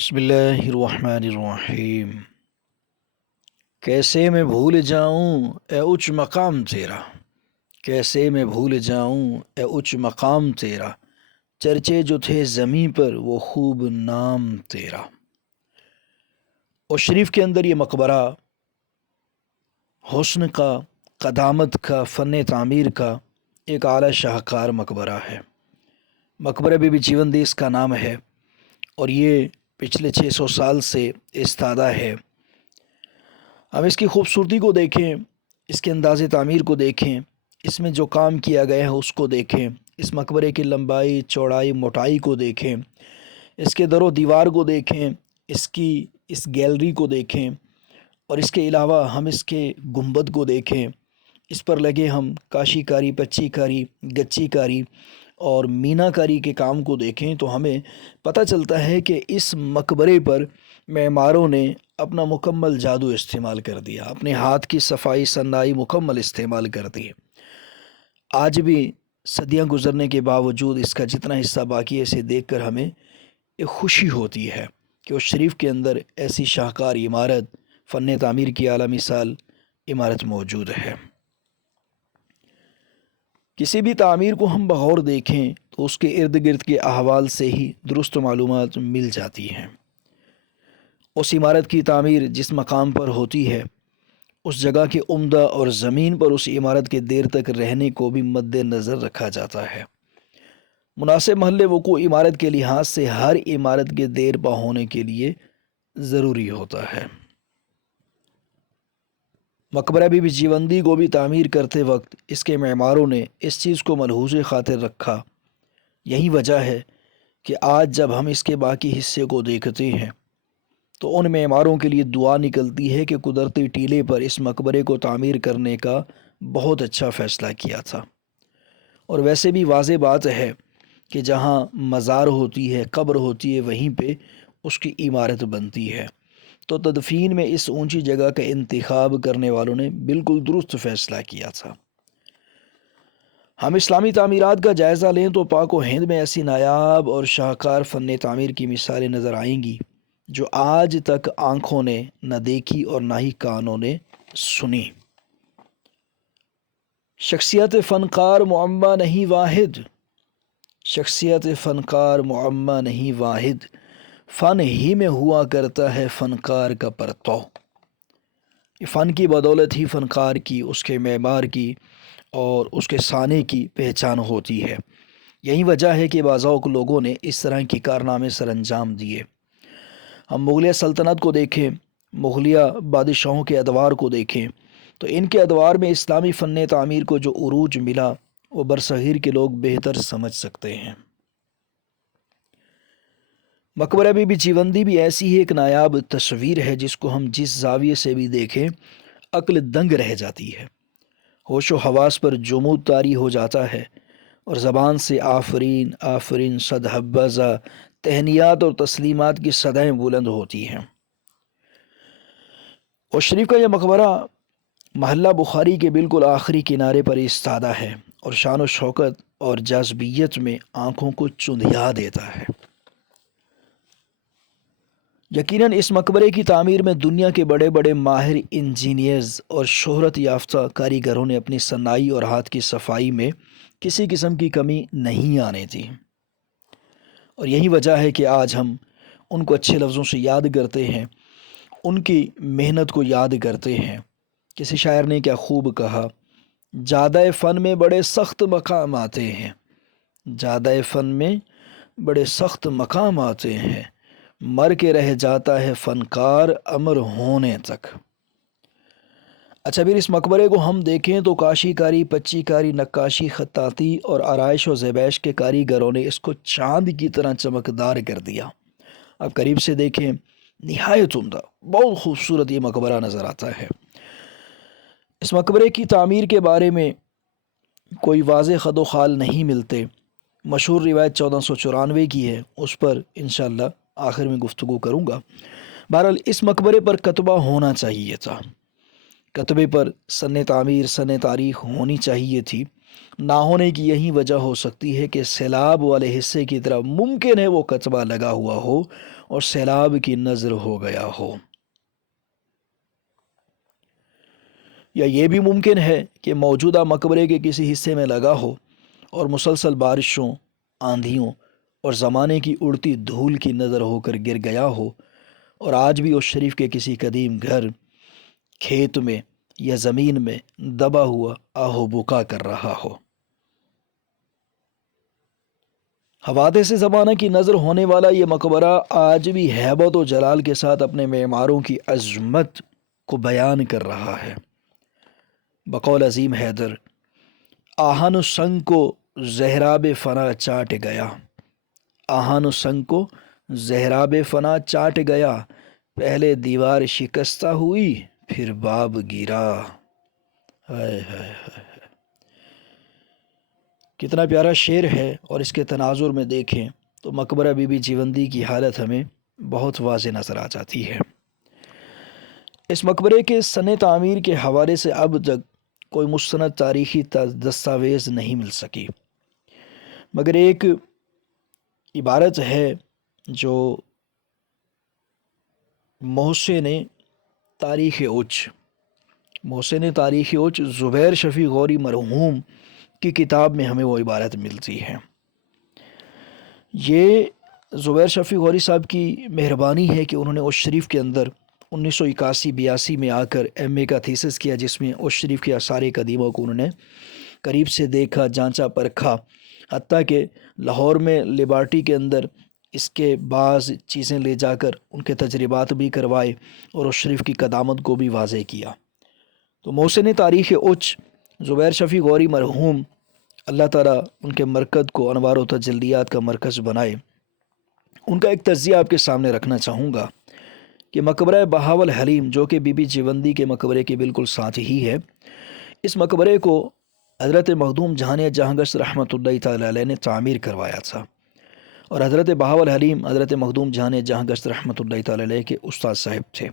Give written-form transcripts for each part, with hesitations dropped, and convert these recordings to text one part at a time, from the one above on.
بسم اللہ الرحمن الرحیم۔ کیسے میں بھول جاؤں اے اونچ مقام تیرا، کیسے میں بھول جاؤں اے اونچ مقام تیرا، چرچے جو تھے زمیں پر وہ خوب نام تیرا۔ اور شریف کے اندر یہ مقبرہ حسن کا، قدامت کا، فن تعمیر کا ایک اعلیٰ شاہکار مقبرہ ہے۔ مقبرہ بی بی جیون دیس کا نام ہے اور یہ پچھلے 600 سال سے استادہ ہے۔ ہم اس کی خوبصورتی کو دیکھیں، اس کے انداز تعمیر کو دیکھیں، اس میں جو کام کیا گیا ہے اس کو دیکھیں، اس مقبرے کی لمبائی، چوڑائی، موٹائی کو دیکھیں، اس کے در و دیوار کو دیکھیں، اس گیلری کو دیکھیں، اور اس کے علاوہ ہم اس کے گنبد کو دیکھیں، اس پر لگے ہم کاشی کاری، پچی کاری، گچی کاری اور مینا کاری کے کام کو دیکھیں تو ہمیں پتہ چلتا ہے کہ اس مقبرے پر معماروں نے اپنا مکمل جادو استعمال کر دیا، اپنے ہاتھ کی صفائی صنائی مکمل استعمال کر دی۔ آج بھی صدیاں گزرنے کے باوجود اس کا جتنا حصہ باقی ہے اسے دیکھ کر ہمیں ایک خوشی ہوتی ہے کہ اس شریف کے اندر ایسی شاہکار عمارت، فن تعمیر کی اعلیٰ مثال عمارت موجود ہے۔ کسی بھی تعمیر کو ہم بغور دیکھیں تو اس کے ارد گرد کے احوال سے ہی درست معلومات مل جاتی ہیں۔ اس عمارت کی تعمیر جس مقام پر ہوتی ہے اس جگہ کے عمدہ اور زمین پر اس عمارت کے دیر تک رہنے کو بھی مد نظر رکھا جاتا ہے۔ مناسب محل وقوع عمارت کے لحاظ سے ہر عمارت کے دیر پا ہونے کے لیے ضروری ہوتا ہے۔ مقبرہ بی بی جیوندی کو بھی تعمیر کرتے وقت اس کے معماروں نے اس چیز کو ملحوظ خاطر رکھا۔ یہی وجہ ہے کہ آج جب ہم اس کے باقی حصے کو دیکھتے ہیں تو ان معماروں کے لیے دعا نکلتی ہے کہ قدرتی ٹیلے پر اس مقبرے کو تعمیر کرنے کا بہت اچھا فیصلہ کیا تھا۔ اور ویسے بھی واضح بات ہے کہ جہاں مزار ہوتی ہے، قبر ہوتی ہے، وہیں پہ اس کی عمارت بنتی ہے، تو تدفین میں اس اونچی جگہ کا انتخاب کرنے والوں نے بالکل درست فیصلہ کیا تھا۔ ہم اسلامی تعمیرات کا جائزہ لیں تو پاک و ہند میں ایسی نایاب اور شاہکار فن تعمیر کی مثالیں نظر آئیں گی جو آج تک آنکھوں نے نہ دیکھی اور نہ ہی کانوں نے سنی۔ شخصیت فنکار معمہ نہیں واحد، شخصیت فنکار معمہ نہیں واحد، فن ہی میں ہوا کرتا ہے فنکار کا پرتو۔ فن کی بدولت ہی فنکار کی، اس کے معمار کی اور اس کے صانع کی پہچان ہوتی ہے۔ یہی وجہ ہے کہ بعض اوقات لوگوں نے اس طرح کے کارنامے سر انجام دیے۔ ہم مغلیہ سلطنت کو دیکھیں، مغلیہ بادشاہوں کے ادوار کو دیکھیں تو ان کے ادوار میں اسلامی فن تعمیر کو جو عروج ملا وہ برصغیر کے لوگ بہتر سمجھ سکتے ہیں۔ مقبرہ بی بی جیوندی بھی ایسی ہی ایک نایاب تصویر ہے جس کو ہم جس زاویے سے بھی دیکھیں عقل دنگ رہ جاتی ہے، ہوش و حواس پر جمود طاری ہو جاتا ہے اور زبان سے آفرین آفرین صد حبذا تہنیات اور تسلیمات کی صدائیں بلند ہوتی ہیں۔ اور شریف کا یہ مقبرہ محلہ بخاری کے بالکل آخری کنارے پر ایستادہ ہے اور شان و شوکت اور جاذبیت میں آنکھوں کو چندھیا دیتا ہے۔ یقیناً اس مقبرے کی تعمیر میں دنیا کے بڑے بڑے ماہر انجینئرز اور شہرت یافتہ کاریگروں نے اپنی صنائی اور ہاتھ کی صفائی میں کسی قسم کی کمی نہیں آنے دی، اور یہی وجہ ہے کہ آج ہم ان کو اچھے لفظوں سے یاد کرتے ہیں، ان کی محنت کو یاد کرتے ہیں۔ کسی شاعر نے کیا خوب کہا، جادہ فن میں بڑے سخت مقام آتے ہیں، جادہ فن میں بڑے سخت مقام آتے ہیں، مر کے رہ جاتا ہے فنکار امر ہونے تک۔ اچھا، پھر اس مقبرے کو ہم دیکھیں تو کاشی کاری، پچی کاری، نقاشی، خطاطی اور آرائش و زیبائش کے کاریگروں نے اس کو چاند کی طرح چمکدار کر دیا۔ اب قریب سے دیکھیں، نہایت عمدہ، بہت خوبصورت یہ مقبرہ نظر آتا ہے۔ اس مقبرے کی تعمیر کے بارے میں کوئی واضح خد و خال نہیں ملتے۔ مشہور روایت 1494 کی ہے، اس پر انشاءاللہ آخر میں گفتگو کروں گا۔ بہرحال اس مقبرے پر کتبہ ہونا چاہیے تھا، کتبے پر سن تعمیر، سن تاریخ ہونی چاہیے تھی۔ نہ ہونے کی یہی وجہ ہو سکتی ہے کہ سیلاب والے حصے کی طرف ممکن ہے وہ کتبہ لگا ہوا ہو اور سیلاب کی نظر ہو گیا ہو۔ یا یہ بھی ممکن ہے کہ موجودہ مقبرے کے کسی حصے میں لگا ہو اور مسلسل بارشوں، آندھیوں اور زمانے کی اڑتی دھول کی نظر ہو کر گر گیا ہو، اور آج بھی اس شریف کے کسی قدیم گھر، کھیت میں یا زمین میں دبا ہوا آہو بکا کر رہا ہو۔ حوادث زمانہ کی نظر ہونے والا یہ مقبرہ آج بھی ہیبت و جلال کے ساتھ اپنے معماروں کی عظمت کو بیان کر رہا ہے۔ بقول عظیم حیدر، آہن سنگ کو زہراب فنا چاٹ گیا، آہن سنگ کو زہراب فنا چاٹ گیا، پہلے دیوار شکستہ ہوئی پھر باب گرا۔ ہائے ہائے ہائے، کتنا پیارا شعر ہے، اور اس کے تناظر میں دیکھیں تو مقبرہ بی بی جیوندی کی حالت ہمیں بہت واضح نظر آ جاتی ہے۔ اس مقبرے کے سن تعمیر کے حوالے سے اب تک کوئی مستند تاریخی دستاویز نہیں مل سکی، مگر ایک عبارت ہے جو محسن تاریخ اوچ زبیر شفیع غوری مرحوم کی کتاب میں ہمیں وہ عبارت ملتی ہے۔ یہ زبیر شفیع غوری صاحب کی مہربانی ہے کہ انہوں نے اس شریف کے اندر 1981-82 میں آ کر ایم اے کا تھیسس کیا، جس میں اس شریف کے آثار قدیمہ کو انہوں نے قریب سے دیکھا، جانچا، پرکھا، حتیٰ کہ لاہور میں لیبارٹری کے اندر اس کے بعض چیزیں لے جا کر ان کے تجربات بھی کروائے اور اس شریف کی قدامت کو بھی واضح کیا۔ تو محسن تاریخ اوچ زبیر شفیع غوری مرحوم، اللہ تعالیٰ ان کے مرکز کو انوار و تجلیات کا مرکز بنائے، ان کا ایک تجزیہ آپ کے سامنے رکھنا چاہوں گا کہ مقبرہ بہاول حلیم، جو کہ بی بی جیوندی کے مقبرے کے بالکل ساتھ ہی ہے، اس مقبرے کو حضرت مخدوم جہان جہاں گشت رحمۃ اللہ تعالی علیہ نے تعمیر کروایا تھا، اور حضرت بہاول حلیم حضرت مخدوم جہان جہاں گشت رحمۃ اللہ تعالی علیہ کے استاد صاحب تھے۔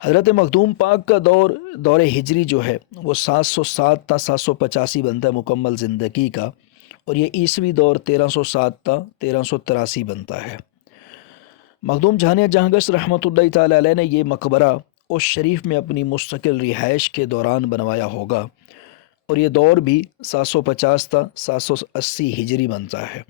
حضرت مخدوم پاک کا دور ہجری جو ہے وہ 707 تا 785 بنتا ہے مکمل زندگی کا، اور یہ عیسوی دور 1307 تا 1383 بنتا ہے۔ مخدوم جہان جہاں گشت رحمۃ اللہ تعالی علیہ نے یہ مقبرہ اس شریف میں اپنی مستقل رہائش کے دوران بنوایا ہوگا، اور یہ دور بھی 750 تا 780 ہجری بنتا ہے،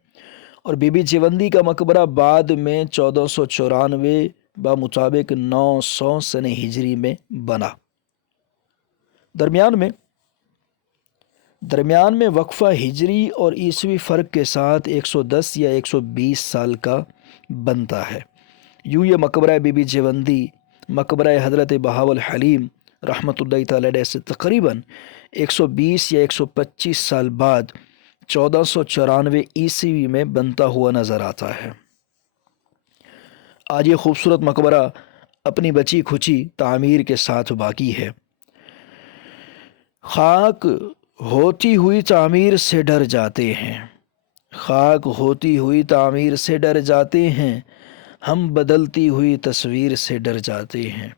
اور بی بی جیوندی کا مقبرہ بعد میں 1494 بمطابق 900 سن ہجری میں بنا۔ درمیان میں وقفہ ہجری اور عیسوی فرق کے ساتھ 110 یا 120 سال کا بنتا ہے۔ یوں یہ مقبرہ بی بی جیوندی مقبرہ حضرت بہاول حلیم رحمۃ اللہ تعالی علیہ سے تقریباً 120 یا 125 سال بعد 1494 عیسوی میں بنتا ہوا نظر آتا ہے۔ آج یہ خوبصورت مقبرہ اپنی بچی کھچی تعمیر کے ساتھ باقی ہے۔ خاک ہوتی ہوئی تعمیر سے ڈر جاتے ہیں، خاک ہوتی ہوئی تعمیر سے ڈر جاتے ہیں، ہم بدلتی ہوئی تصویر سے ڈر جاتے ہیں۔